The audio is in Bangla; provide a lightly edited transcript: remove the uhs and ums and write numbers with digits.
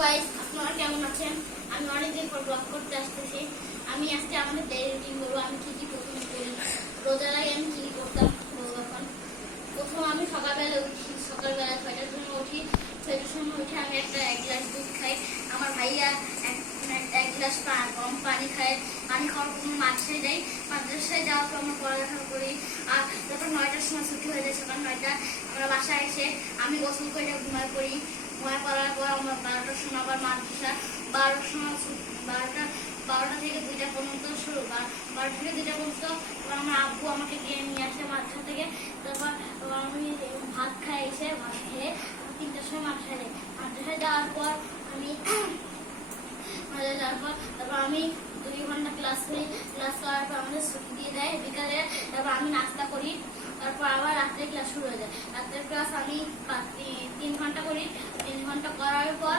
আপনারা কেমন আছেন? আমি অনেকদিন পর ব্লগ করতে আসতেছি। আমি আজকে আমাদের ডেইলি রুটিন বলবো। আমি কি প্রথমে করি, রোজার আগে আমি কি করতাম। প্রথম আমি সকালবেলা উঠি, সকালবেলা 6টার সময় উঠি। 6টার সময় উঠে আমি এক গ্লাস দুধ খাই। আমার ভাইয়া এক গ্লাস গরম পানি খায়। পানি খাওয়ার পর মাদ্রাসায় যাই। মাদ্রাসায় যাওয়ার পর আমরা পড়ালেখা করি। আর তারপর 9টার সময় ছুটি হয়ে যায়, সকাল 9টা। আমরা বাসায় এসে আমি গোসল করে ঘুমায় পড়ি। ঘুমায় পড়ার পর আমার 12টার সময় আবার মাদ্রাসা। 12টার সময় 12টা থেকে 2টা পর্যন্ত শুরু। 12টা থেকে 2টা পর্যন্ত আমার আব্বু আমাকে গিয়ে নিয়ে আসে মাদ্রাসা থেকে। তারপর আমি ভাত খাই, এসে ভাত খেয়ে 3টার সময় মাদ্রাসায় যাওয়ার পর তারপর আমি 2 ঘন্টা ক্লাস করি। ক্লাস করার পর আমাদের ছুটি দিয়ে দেয় বিকালে। তারপর আমি নাস্তা করি। তারপর আবার রাত্রে ক্লাস শুরু হয়ে যায়। রাত্রের ক্লাস আমি 3 ঘন্টা করি। 3 ঘন্টা করার পর